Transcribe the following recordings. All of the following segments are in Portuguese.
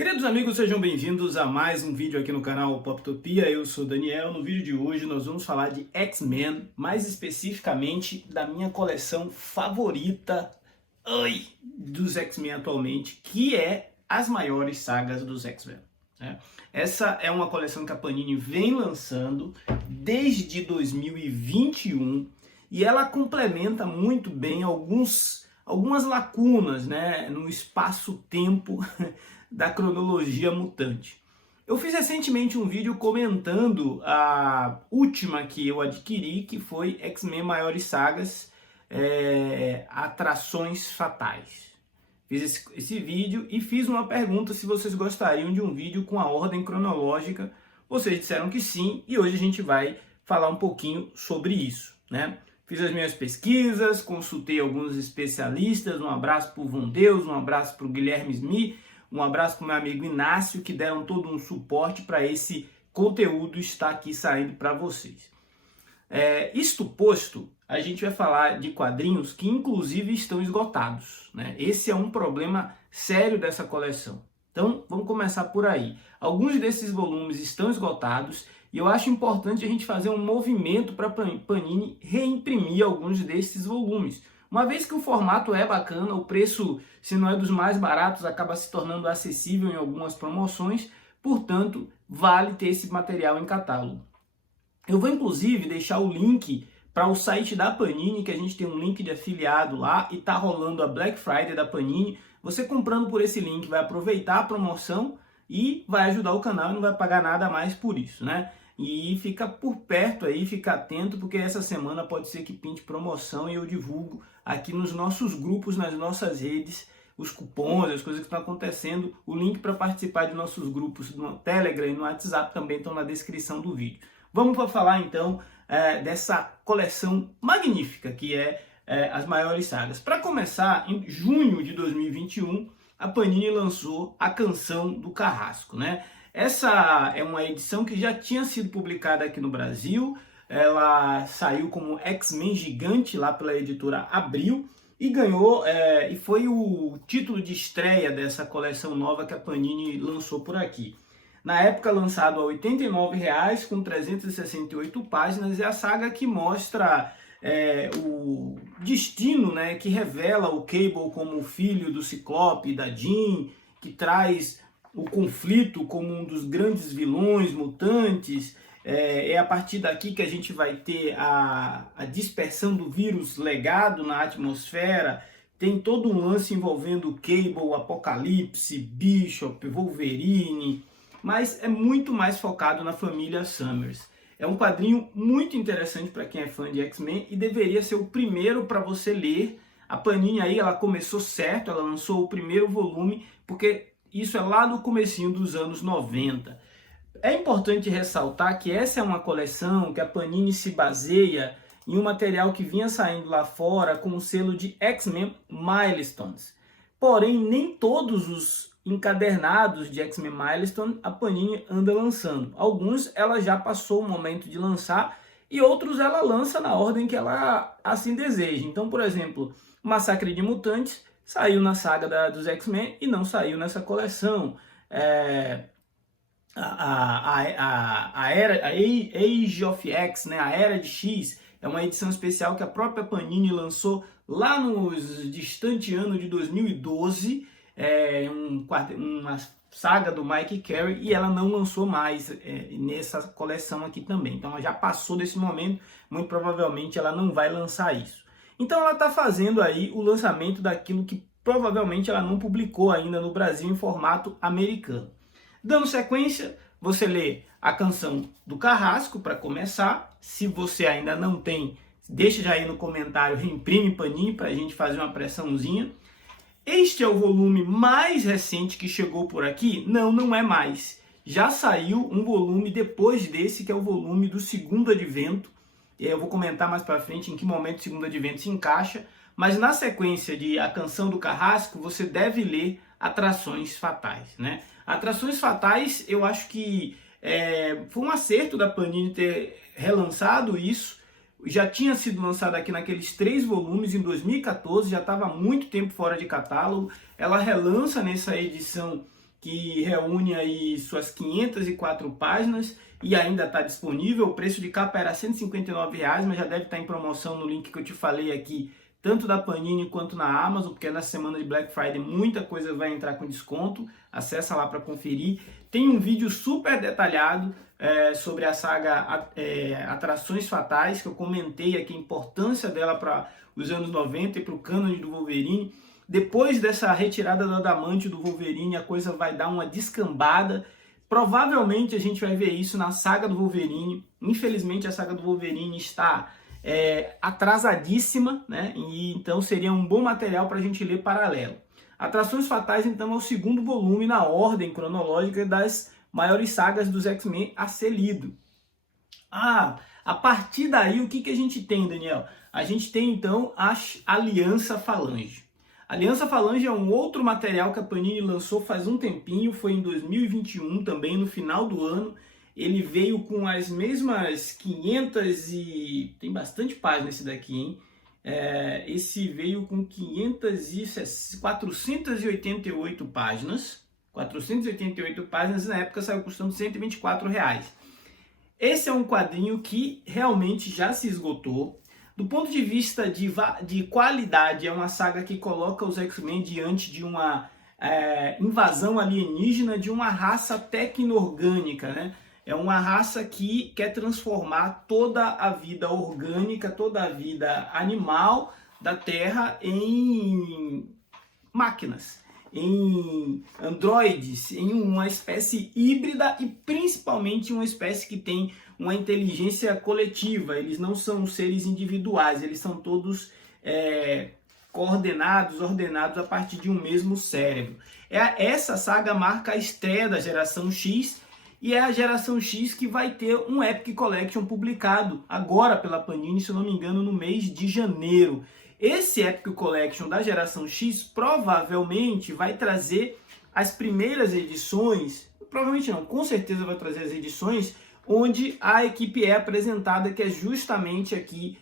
Queridos amigos, sejam bem-vindos a mais um vídeo aqui no canal Poptopia. Eu sou Daniel. No vídeo de hoje nós vamos falar de X-Men, mais especificamente da minha coleção favorita dos X-Men atualmente, que é as maiores sagas dos X-Men, né? Essa é uma coleção que a Panini vem lançando desde 2021 e ela complementa muito bem algumas lacunas, né, no espaço-tempo da cronologia mutante. Eu fiz recentemente um vídeo comentando a última que eu adquiri, que foi X-Men Maiores Sagas, Atrações Fatais. Fiz esse vídeo e fiz uma pergunta se vocês gostariam de um vídeo com a ordem cronológica. Vocês disseram que sim, e hoje a gente vai falar um pouquinho sobre isso, né? Fiz as minhas pesquisas, consultei alguns especialistas, um abraço para o Von Deus, um abraço para o Guilherme Smith, um abraço para o meu amigo Inácio, que deram todo um suporte para esse conteúdo estar aqui saindo para vocês. Isto posto, a gente vai falar de quadrinhos que inclusive estão esgotados, né? Esse é um problema sério dessa coleção. Então, vamos começar por aí. Alguns desses volumes estão esgotados e eu acho importante a gente fazer um movimento para a Panini reimprimir alguns desses volumes. Uma vez que o formato é bacana, o preço, se não é dos mais baratos, acaba se tornando acessível em algumas promoções, portanto, vale ter esse material em catálogo. Eu vou inclusive deixar o link para o site da Panini, que a gente tem um link de afiliado lá e tá rolando a Black Friday da Panini. Você comprando por esse link vai aproveitar a promoção e vai ajudar o canal e não vai pagar nada a mais por isso, né? E fica por perto aí, fica atento, porque essa semana pode ser que pinte promoção e eu divulgo aqui nos nossos grupos, nas nossas redes, os cupons, as coisas que estão acontecendo. O link para participar de nossos grupos no Telegram e no WhatsApp também estão na descrição do vídeo. Vamos para falar então dessa coleção magnífica que é as maiores sagas. Para começar, em junho de 2021, a Panini lançou a Canção do Carrasco, né? Essa é uma edição que já tinha sido publicada aqui no Brasil. Ela saiu como X-Men Gigante lá pela editora Abril e ganhou, e foi o título de estreia dessa coleção nova que a Panini lançou por aqui. Na época lançado a R$ 89,00, com 368 páginas, é a saga que mostra o destino, né, que revela o Cable como o filho do Ciclope e da Jean, que traz o conflito como um dos grandes vilões mutantes. É a partir daqui que a gente vai ter a dispersão do vírus legado na atmosfera. Tem todo um lance envolvendo Cable, Apocalipse, Bishop, Wolverine, mas é muito mais focado na família Summers. É um quadrinho muito interessante para quem é fã de X-Men e deveria ser o primeiro para você ler. A Panini aí, ela começou certo, ela lançou o primeiro volume, porque isso é lá no comecinho dos anos 90. É importante ressaltar que essa é uma coleção que a Panini se baseia em um material que vinha saindo lá fora com o selo de X-Men Milestones. Porém, nem todos os encadernados de X-Men Milestone a Panini anda lançando. Alguns ela já passou o momento de lançar e outros ela lança na ordem que ela assim deseja. Então, por exemplo, Massacre de Mutantes saiu na saga dos X-Men e não saiu nessa coleção. A Age of X, né, a Era de X, é uma edição especial que a própria Panini lançou lá no distante ano de 2012, uma saga do Mike Carey, e ela não lançou mais nessa coleção aqui também. Então ela já passou desse momento, muito provavelmente ela não vai lançar isso. Então ela está fazendo aí o lançamento daquilo que provavelmente ela não publicou ainda no Brasil em formato americano. Dando sequência, você lê a Canção do Carrasco para começar. Se você ainda não tem, deixa já aí no comentário, reimprime Panini para a gente fazer uma pressãozinha. Este é o volume mais recente que chegou por aqui? Não, não é mais. Já saiu um volume depois desse, que é o volume do Segundo Advento. Eu vou comentar mais para frente em que momento o Segundo Advento se encaixa. Mas na sequência de A Canção do Carrasco, você deve ler Atrações Fatais, né? Atrações Fatais, eu acho que foi um acerto da Panini ter relançado isso. Já tinha sido lançado aqui naqueles 3 volumes em 2014, já estava há muito tempo fora de catálogo. Ela relança nessa edição que reúne aí suas 504 páginas e ainda está disponível. O preço de capa era R$ 159, mas já deve estar em promoção no link que eu te falei aqui, tanto da Panini quanto na Amazon, porque na semana de Black Friday muita coisa vai entrar com desconto. Acessa lá para conferir. Tem um vídeo super detalhado sobre a saga Atrações Fatais, que eu comentei aqui a importância dela para os anos 90 e para o cânone do Wolverine. Depois dessa retirada do adamante do Wolverine, a coisa vai dar uma descambada. Provavelmente a gente vai ver isso na saga do Wolverine. Infelizmente a saga do Wolverine está atrasadíssima, né? E então seria um bom material para a gente ler paralelo. Atrações Fatais, então, é o segundo volume na ordem cronológica das maiores sagas dos X-Men a ser lido. A partir daí, o que a gente tem, Daniel? A gente tem, então, a Aliança Falange. Aliança Falange é um outro material que a Panini lançou faz um tempinho, foi em 2021 também, no final do ano. Ele veio com as mesmas 500 e... tem bastante página esse daqui, hein? Esse veio com 488 páginas. 488 páginas, na época saiu custando R$ 124. Esse é um quadrinho que realmente já se esgotou. Do ponto de vista de qualidade, é uma saga que coloca os X-Men diante de uma invasão alienígena de uma raça tecno-orgânica, né? É uma raça que quer transformar toda a vida orgânica, toda a vida animal da Terra em máquinas, em androides, em uma espécie híbrida e principalmente uma espécie que tem uma inteligência coletiva. Eles não são seres individuais, eles são todos coordenados, ordenados a partir de um mesmo cérebro. Essa saga marca a estreia da geração X, e é a geração X que vai ter um Epic Collection publicado agora pela Panini, se eu não me engano, no mês de janeiro. Esse Epic Collection da geração X provavelmente vai trazer as primeiras edições, provavelmente não, com certeza vai trazer as edições onde a equipe é apresentada, que é justamente aqui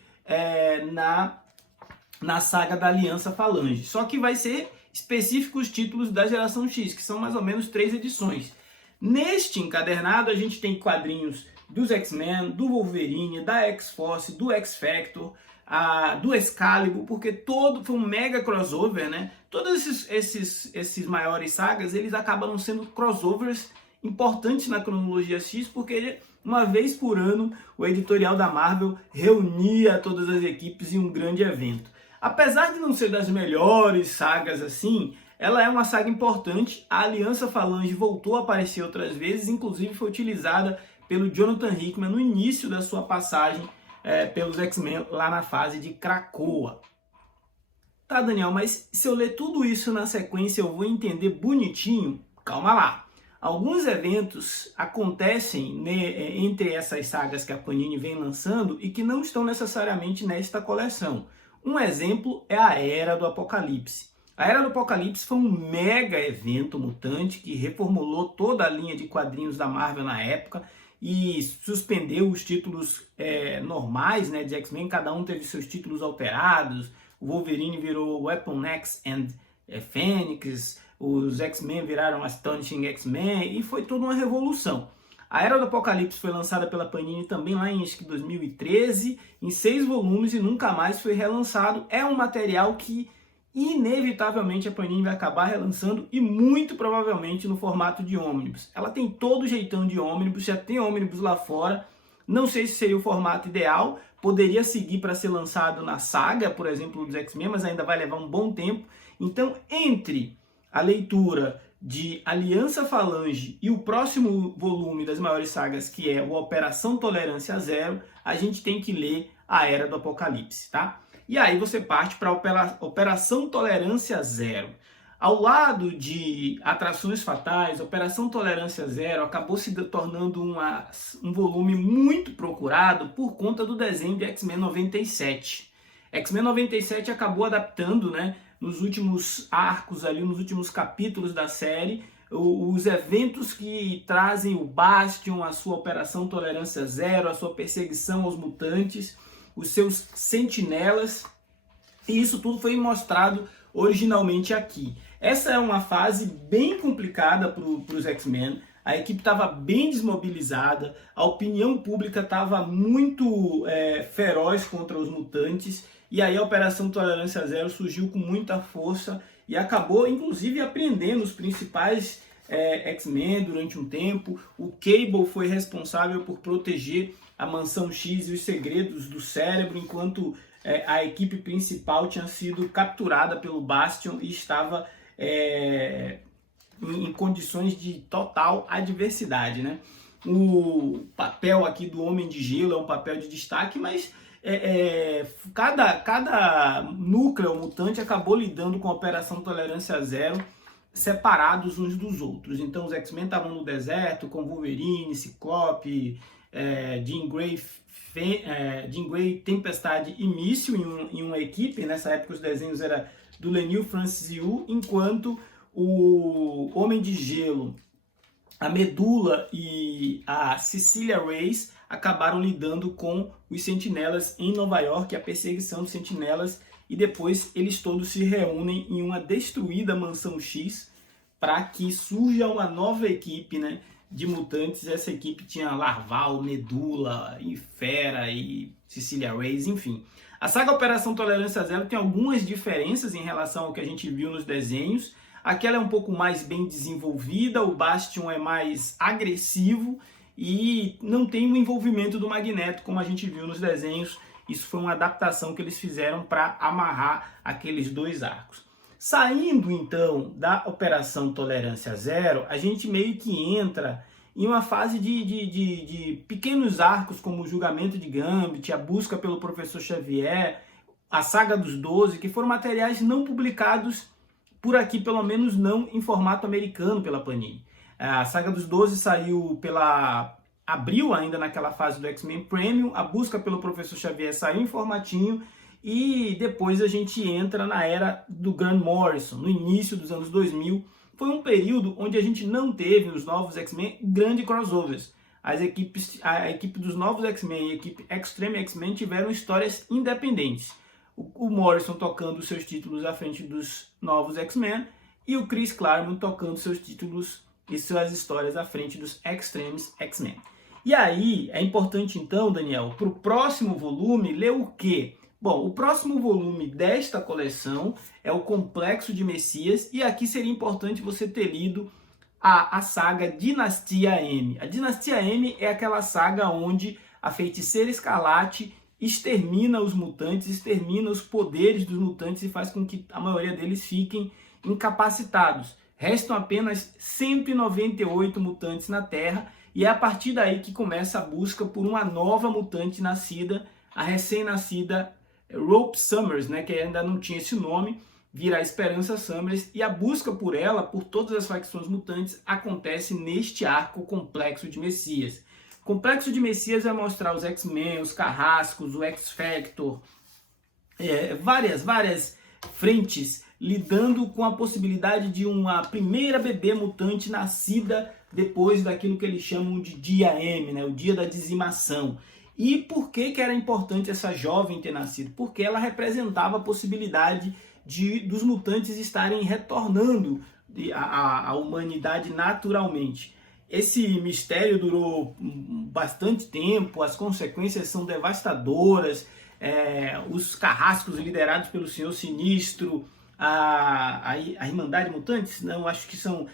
na saga da Aliança Falange. Só que vai ser específico os títulos da geração X, que são mais ou menos 3 edições. Neste encadernado a gente tem quadrinhos dos X-Men, do Wolverine, da X-Force, do X-Factor, do Excalibur, porque foi um mega crossover, né? Todos esses maiores sagas, eles acabam sendo crossovers importantes na cronologia X, porque uma vez por ano o editorial da Marvel reunia todas as equipes em um grande evento. Apesar de não ser das melhores sagas assim, ela é uma saga importante. A Aliança Falange voltou a aparecer outras vezes, inclusive foi utilizada pelo Jonathan Hickman no início da sua passagem pelos X-Men lá na fase de Krakoa. Tá, Daniel, mas se eu ler tudo isso na sequência eu vou entender bonitinho? Calma lá. Alguns eventos acontecem entre essas sagas que a Panini vem lançando e que não estão necessariamente nesta coleção. Um exemplo é a Era do Apocalipse. A Era do Apocalipse foi um mega evento mutante que reformulou toda a linha de quadrinhos da Marvel na época e suspendeu os títulos normais, né, de X-Men. Cada um teve seus títulos alterados. O Wolverine virou Weapon X and Phoenix, os X-Men viraram Astonishing X-Men e foi toda uma revolução. A Era do Apocalipse foi lançada pela Panini também lá em acho que 2013, em 6 volumes e nunca mais foi relançado. É um material que inevitavelmente a Panini vai acabar relançando e muito provavelmente no formato de ônibus. Ela tem todo o jeitão de ônibus, já tem ônibus lá fora. Não sei se seria o formato ideal, poderia seguir para ser lançado na saga, por exemplo, dos X-Men, mas ainda vai levar um bom tempo. Então, entre a leitura de Aliança Falange e o próximo volume das maiores sagas, que é o Operação Tolerância Zero, a gente tem que ler a Era do Apocalipse, tá? E aí você parte para a Operação Tolerância Zero. Ao lado de Atrações Fatais, Operação Tolerância Zero acabou se tornando um volume muito procurado por conta do desenho de X-Men 97. X-Men 97 acabou adaptando, né, nos últimos arcos, ali, nos últimos capítulos da série, os eventos que trazem o Bastion, a sua Operação Tolerância Zero, a sua perseguição aos mutantes, os seus sentinelas, e isso tudo foi mostrado originalmente aqui. Essa é uma fase bem complicada para os X-Men. A equipe estava bem desmobilizada, a opinião pública estava muito feroz contra os mutantes, e aí a Operação Tolerância Zero surgiu com muita força e acabou, inclusive, apreendendo os principais X-Men durante um tempo. O Cable foi responsável por proteger a Mansão X e os segredos do cérebro, enquanto a equipe principal tinha sido capturada pelo Bastion e estava em condições de total adversidade, né? O papel aqui do Homem de Gelo é um papel de destaque, mas cada núcleo mutante acabou lidando com a Operação Tolerância Zero separados uns dos outros. Então os X-Men estavam no deserto com Wolverine, Ciclope, Jean Grey, Tempestade e Míssil em uma equipe. Nessa época os desenhos eram do Leinil Francis Yu, enquanto o Homem de Gelo, a Medula e a Cecilia Reyes acabaram lidando com os Sentinelas em Nova York, a perseguição dos Sentinelas, e depois eles todos se reúnem em uma destruída Mansão X para que surja uma nova equipe, né, de mutantes. Essa equipe tinha Larval, Medula, e Fera e Cecilia Reyes, enfim. A saga Operação Tolerância Zero tem algumas diferenças em relação ao que a gente viu nos desenhos. Aquela é um pouco mais bem desenvolvida, o Bastion é mais agressivo e não tem o envolvimento do Magneto como a gente viu nos desenhos. Isso foi uma adaptação que eles fizeram para amarrar aqueles dois arcos. Saindo então da Operação Tolerância Zero, a gente meio que entra em uma fase de pequenos arcos, como o Julgamento de Gambit, a busca pelo Professor Xavier, a Saga dos 12, que foram materiais não publicados por aqui, pelo menos não em formato americano pela Panini. A Saga dos 12 saiu pela Abril, ainda naquela fase do X-Men Premium. A busca pelo Professor Xavier saiu em formatinho. E depois a gente entra na era do Grant Morrison, no início dos anos 2000. Foi um período onde a gente não teve nos novos X-Men grandes crossovers. A equipe dos novos X-Men e a equipe Extreme X-Men tiveram histórias independentes. O Morrison tocando seus títulos à frente dos novos X-Men e o Chris Claremont tocando seus títulos e suas histórias à frente dos Extremes X-Men. E aí, é importante então, Daniel, para o próximo volume, ler o quê? Bom, o próximo volume desta coleção é o Complexo de Messias, e aqui seria importante você ter lido a saga Dinastia M. A Dinastia M é aquela saga onde a Feiticeira Escarlate extermina os mutantes, extermina os poderes dos mutantes e faz com que a maioria deles fiquem incapacitados. Restam apenas 198 mutantes na Terra, e é a partir daí que começa a busca por uma nova mutante nascida, a recém-nascida Rope Summers, né, que ainda não tinha esse nome, vira a Esperança Summers, e a busca por ela, por todas as facções mutantes, acontece neste arco Complexo de Messias. Complexo de Messias vai mostrar os X-Men, os Carrascos, o X-Factor, várias frentes lidando com a possibilidade de uma primeira bebê mutante nascida depois daquilo que eles chamam de Dia M, né, o dia da dizimação. E por que era importante essa jovem ter nascido? Porque ela representava a possibilidade dos mutantes estarem retornando à humanidade naturalmente. Esse mistério durou bastante tempo, as consequências são devastadoras, os Carrascos liderados pelo Senhor Sinistro, a Irmandade Mutantes, não, acho que são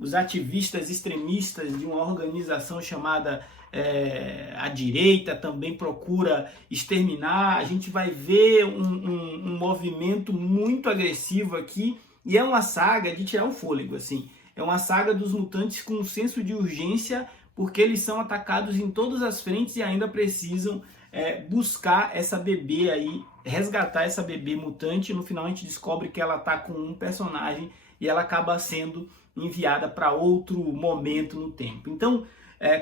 os ativistas extremistas de uma organização chamada a Direita, também procura exterminar. A gente vai ver um movimento muito agressivo aqui, e é uma saga de tirar o fôlego, assim. É uma saga dos mutantes com um senso de urgência, porque eles são atacados em todas as frentes e ainda precisam buscar essa bebê aí, resgatar essa bebê mutante. No final a gente descobre que ela está com um personagem e ela acaba sendo enviada para outro momento no tempo. Então,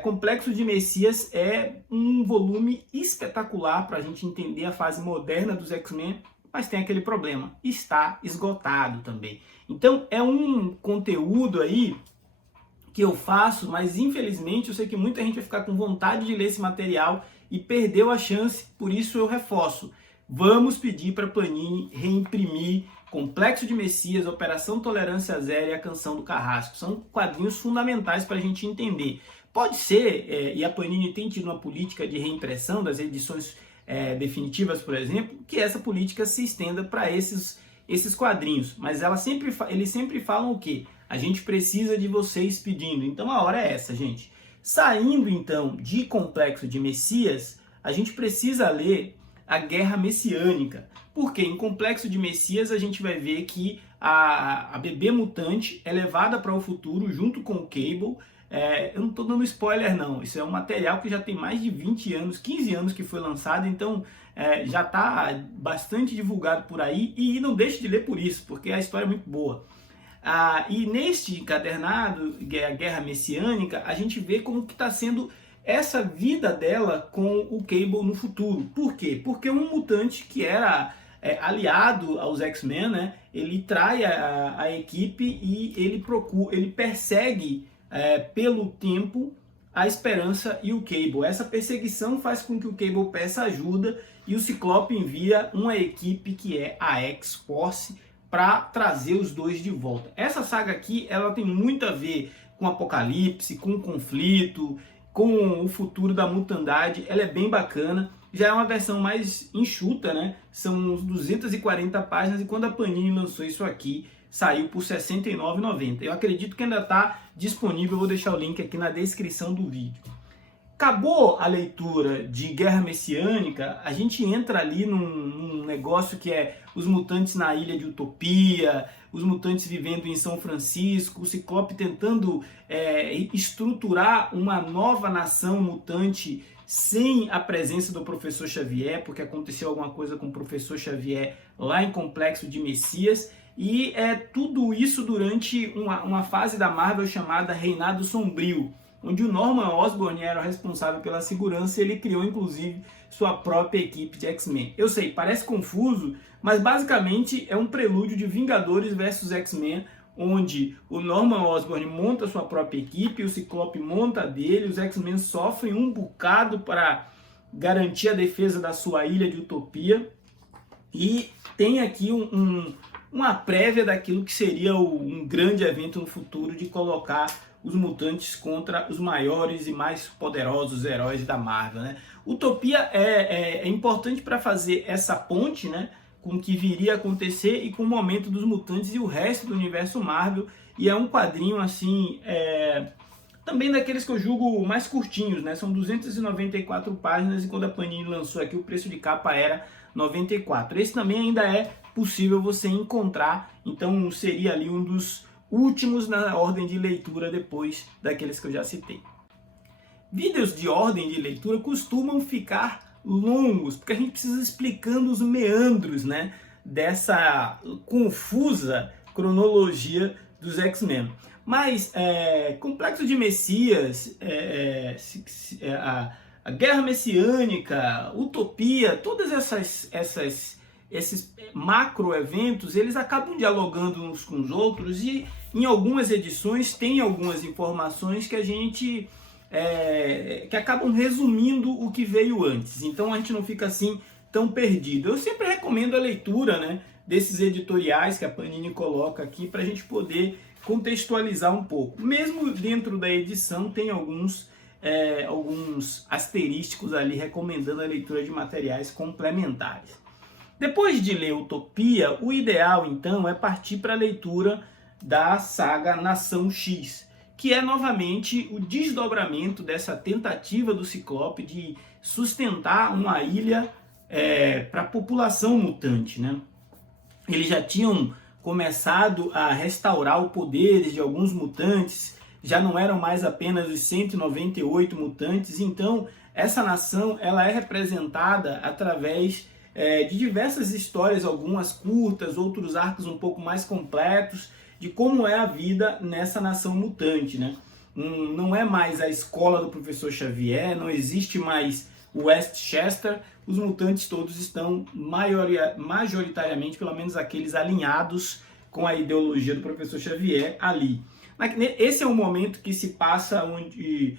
Complexo de Messias é um volume espetacular para a gente entender a fase moderna dos X-Men, mas tem aquele problema, está esgotado também. Então é um conteúdo aí que eu faço, mas infelizmente eu sei que muita gente vai ficar com vontade de ler esse material e perdeu a chance, por isso eu reforço. Vamos pedir para a Panini reimprimir Complexo de Messias, Operação Tolerância Zero e A Canção do Carrasco. São quadrinhos fundamentais para a gente entender. Pode ser, e a Panini tem tido uma política de reimpressão das edições definitivas, por exemplo, que essa política se estenda para esses quadrinhos. Mas eles sempre falam o quê? A gente precisa de vocês pedindo. Então a hora é essa, gente. Saindo então de Complexo de Messias, a gente precisa ler a Guerra Messiânica. Porque em Complexo de Messias a gente vai ver que a bebê mutante é levada para o futuro junto com o Cable. Eu não estou dando spoiler não, isso é um material que já tem mais de 20 anos, 15 anos que foi lançado, então já está bastante divulgado por aí, e não deixe de ler por isso, porque a história é muito boa. E neste encadernado, a Guerra Messiânica, a gente vê como que está sendo essa vida dela com o Cable no futuro. Por quê? Porque um mutante que era aliado aos X-Men, né, ele trai a equipe e ele persegue pelo tempo a Esperança e o Cable. Essa perseguição faz com que o Cable peça ajuda e o Ciclope envia uma equipe que é a X-Force para trazer os dois de volta. Essa saga aqui, ela tem muito a ver com o Apocalipse, com o conflito, com o futuro da mutandade. Ela é bem bacana. Já é uma versão mais enxuta, né? São uns 240 páginas, e quando a Panini lançou isso aqui, saiu por R$ 69,90. Eu acredito que ainda está disponível, eu vou deixar o link aqui na descrição do vídeo. Acabou a leitura de Guerra Messiânica, a gente entra ali num negócio que é os mutantes na Ilha de Utopia, os mutantes vivendo em São Francisco, o Ciclope tentando estruturar uma nova nação mutante sem a presença do Professor Xavier, porque aconteceu alguma coisa com o Professor Xavier lá em Complexo de Messias, e tudo isso durante uma fase da Marvel chamada Reinado Sombrio, onde o Norman Osborn era o responsável pela segurança e ele criou inclusive sua própria equipe de X-Men. Eu sei, parece confuso, mas basicamente é um prelúdio de Vingadores versus X-Men, onde o Norman Osborn monta sua própria equipe, o Ciclope monta a dele, os X-Men sofrem um bocado para garantir a defesa da sua ilha de Utopia, e tem aqui uma prévia daquilo que seria um grande evento no futuro de colocar os mutantes contra os maiores e mais poderosos heróis da Marvel, né? Utopia é importante para fazer essa ponte, né, com o que viria a acontecer e com o momento dos mutantes e o resto do universo Marvel, e é um quadrinho assim, também daqueles que eu julgo mais curtinhos, né? São 294 páginas e quando a Panini lançou aqui o preço de capa era 94. Esse também ainda é possível você encontrar, então seria ali um dos últimos na ordem de leitura depois daqueles que eu já citei. Vídeos de ordem de leitura costumam ficar longos, porque a gente precisa explicando os meandros, né, dessa confusa cronologia dos X-Men. Mas Complexo de Messias, a Guerra Messiânica, Utopia, todas esses macro-eventos, eles acabam dialogando uns com os outros, e em algumas edições tem algumas informações que a gente que acabam resumindo o que veio antes, então a gente não fica assim tão perdido. Eu sempre recomendo a leitura, né, desses editoriais que a Panini coloca aqui para a gente poder contextualizar um pouco. Mesmo dentro da edição tem alguns asterísticos ali recomendando a leitura de materiais complementares. Depois de ler Utopia, o ideal então é partir para a leitura da saga Nação X, que é novamente o desdobramento dessa tentativa do Ciclope de sustentar uma ilha para a população mutante, né? Eles já tinham começado a restaurar os poderes de alguns mutantes, já não eram mais apenas os 198 mutantes, então essa nação ela é representada através de diversas histórias, algumas curtas, outros arcos um pouco mais completos, de como é a vida nessa nação mutante, né? Não é mais a escola do Professor Xavier, não existe mais o Westchester, os mutantes todos estão majoritariamente, pelo menos aqueles alinhados com a ideologia do Professor Xavier ali. Esse é o momento que se passa onde,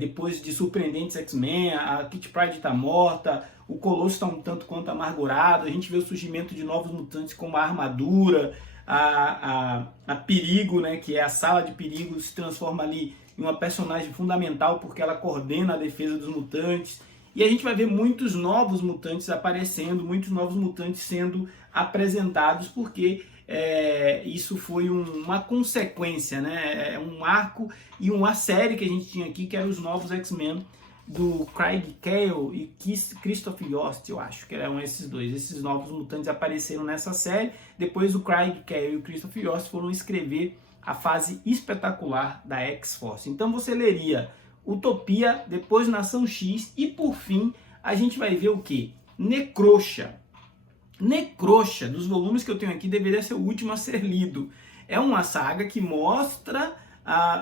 depois de surpreendentes X-Men, a Kitty Pryde está morta, o Colosso está um tanto quanto amargurado, a gente vê o surgimento de novos mutantes como a Armadura, a Perigo, né, que é a Sala de Perigo, se transforma ali em uma personagem fundamental porque ela coordena a defesa dos mutantes. E a gente vai ver muitos novos mutantes aparecendo, muitos novos mutantes sendo apresentados, porque isso foi uma consequência, né? Um arco e uma série que a gente tinha aqui, que eram os novos X-Men, do Craig Cale e Christoph Yost, eu acho que eram esses dois. Esses novos mutantes apareceram nessa série. Depois o Craig Cale e o Christoph Yost foram escrever a fase espetacular da X-Force. Então você leria Utopia, depois Nação X e por fim a gente vai ver o que? Necrosha. Necrosha, dos volumes que eu tenho aqui, deveria ser o último a ser lido. É uma saga que mostra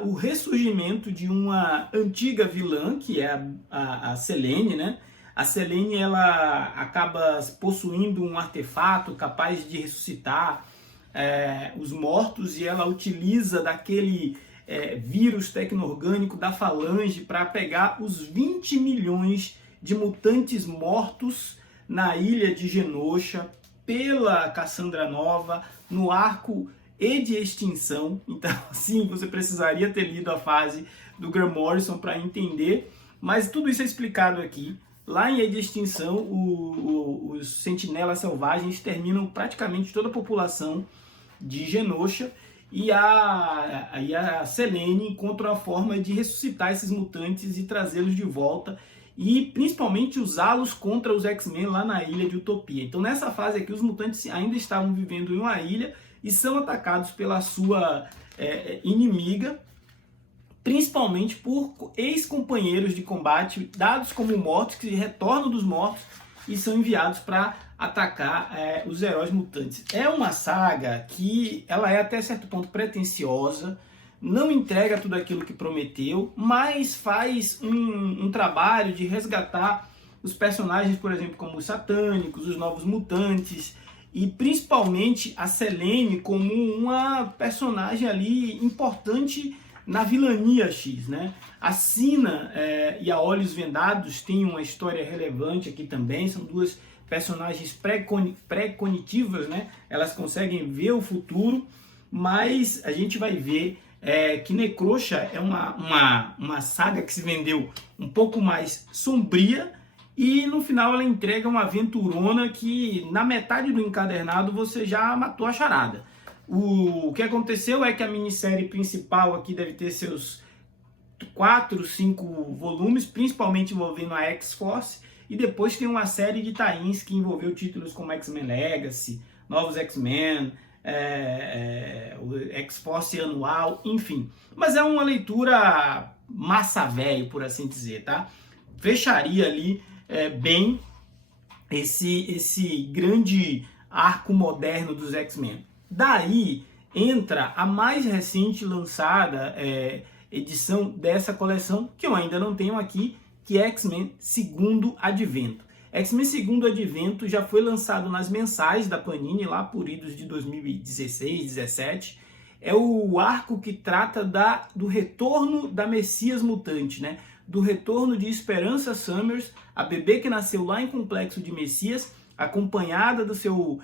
o ressurgimento de uma antiga vilã, que é a Selene, né? A Selene, ela acaba possuindo um artefato capaz de ressuscitar os mortos, e ela utiliza daquele vírus tecno-orgânico da Falange para pegar os 20 milhões de mutantes mortos na ilha de Genosha pela Cassandra Nova, no arco E de Extinção. Então, sim, você precisaria ter lido a fase do Grant Morrison para entender, mas tudo isso é explicado aqui. Lá em E de Extinção, os sentinelas selvagens terminam praticamente toda a população de Genosha, e a Selene encontra uma forma de ressuscitar esses mutantes e trazê-los de volta, e principalmente usá-los contra os X-Men lá na ilha de Utopia. Então nessa fase aqui os mutantes ainda estavam vivendo em uma ilha e são atacados pela sua inimiga, principalmente por ex-companheiros de combate dados como mortos, que retornam dos mortos e são enviados para atacar os heróis mutantes. É uma saga que ela é até certo ponto pretensiosa, não entrega tudo aquilo que prometeu, mas faz um trabalho de resgatar os personagens, por exemplo, como os Satânicos, os Novos Mutantes, e principalmente a Selene como uma personagem ali importante na vilania X, né? A Sina e a Olhos Vendados têm uma história relevante aqui também, são duas personagens pré-cognitivas, né? Elas conseguem ver o futuro, mas a gente vai ver que Necrosha é uma saga que se vendeu um pouco mais sombria, e no final ela entrega uma aventurona que na metade do encadernado você já matou a charada. O que aconteceu é que a minissérie principal aqui deve ter seus 4, 5 volumes, principalmente envolvendo a X-Force, e depois tem uma série de tie-ins que envolveu títulos como X-Men Legacy, Novos X-Men, o X-Force anual, enfim. Mas é uma leitura massa velho, por assim dizer, tá? Fecharia ali bem esse grande arco moderno dos X-Men. Daí entra a mais recente lançada edição dessa coleção, que eu ainda não tenho aqui, que é X-Men Segundo Advento. X-Men Segundo Advento já foi lançado nas mensais da Panini, lá por idos de 2016, 2017. É o arco que trata do retorno da Messias Mutante, né? Do retorno de Esperança Summers, a bebê que nasceu lá em Complexo de Messias, acompanhada do seu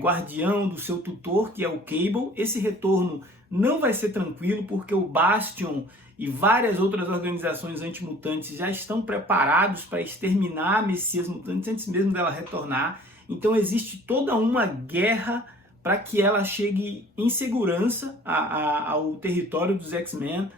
guardião, do seu tutor, que é o Cable. Esse retorno não vai ser tranquilo, porque o Bastion e várias outras organizações antimutantes já estão preparados para exterminar a Messias Mutantes antes mesmo dela retornar. Então existe toda uma guerra para que ela chegue em segurança ao território dos X-Men,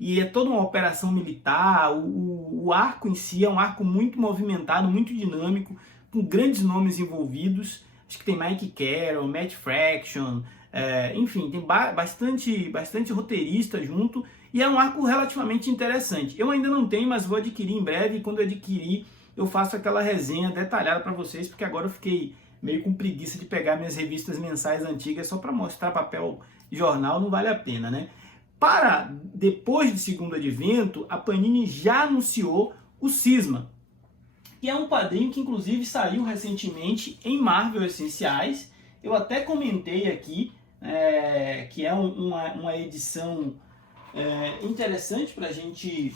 e é toda uma operação militar. O arco em si é um arco muito movimentado, muito dinâmico, com grandes nomes envolvidos. Acho que tem Mike Carroll, Matt Fraction, enfim, tem bastante roteirista junto, e é um arco relativamente interessante. Eu ainda não tenho, mas vou adquirir em breve, e quando eu adquirir eu faço aquela resenha detalhada para vocês, porque agora eu fiquei meio com preguiça de pegar minhas revistas mensais antigas só para mostrar papel e jornal, não vale a pena, né? Para depois de Segundo Advento, a Panini já anunciou o Cisma, que é um quadrinho que inclusive saiu recentemente em Marvel Essenciais. Eu até comentei aqui que é uma edição interessante para a gente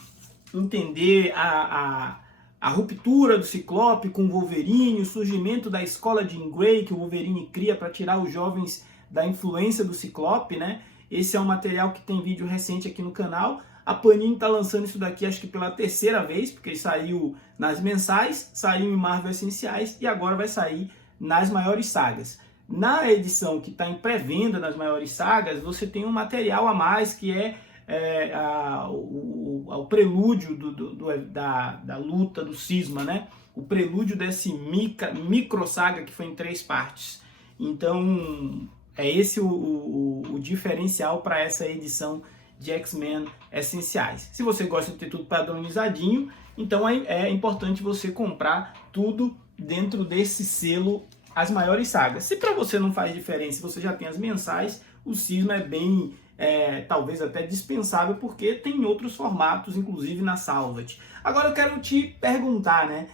entender a ruptura do Ciclope com o Wolverine, o surgimento da escola Jean Grey que o Wolverine cria para tirar os jovens da influência do Ciclope, né? Esse é um material que tem vídeo recente aqui no canal. A Panini está lançando isso daqui acho que pela terceira vez, porque saiu nas mensais, saiu em Marvel Essenciais e agora vai sair nas maiores sagas. Na edição que está em pré-venda nas maiores sagas, você tem um material a mais que o prelúdio da luta do Cisma, né? O prelúdio desse micro saga que foi em 3 partes. Então é esse o diferencial para essa edição de X-Men Essenciais. Se você gosta de ter tudo padronizadinho, então é importante você comprar tudo dentro desse selo As Maiores Sagas. Se para você não faz diferença, você já tem as mensais, o Cisma é bem, talvez até dispensável, porque tem outros formatos, inclusive na Salvat. Agora eu quero te perguntar, né?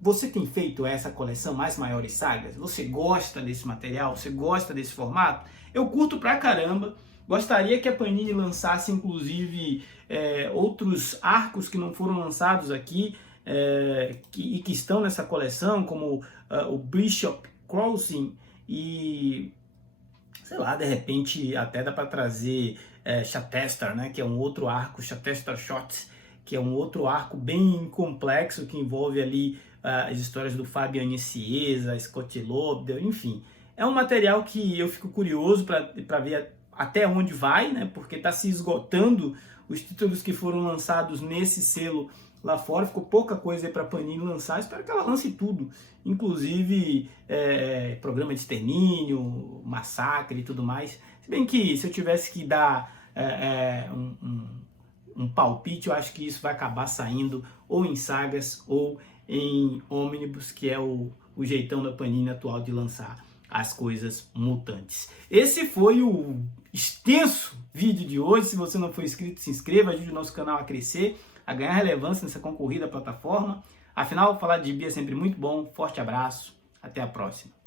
Você tem feito essa coleção As Maiores Sagas? Você gosta desse material? Você gosta desse formato? Eu curto pra caramba. Gostaria que a Panini lançasse, inclusive, outros arcos que não foram lançados aqui e que estão nessa coleção, como o Bishop Crossing e, sei lá, de repente até dá para trazer Shatterstar, né, que é um outro arco, Shatterstar Shots, que é um outro arco bem complexo que envolve ali as histórias do Fabian Nicieza, Scott Lobdell, enfim. É um material que eu fico curioso para ver até onde vai, né? Porque está se esgotando os títulos que foram lançados nesse selo lá fora. Ficou pouca coisa aí para a Panini lançar. Espero que ela lance tudo, inclusive programa de extermínio, massacre e tudo mais. Se bem que se eu tivesse que dar um palpite, eu acho que isso vai acabar saindo ou em sagas ou em ônibus, que é o jeitão da Panini atual de lançar as coisas mutantes. Esse foi o extenso vídeo de hoje. Se você não for inscrito, se inscreva, ajude o nosso canal a crescer, a ganhar relevância nessa concorrida plataforma. Afinal, falar de gibi é sempre muito bom. Forte abraço, até a próxima.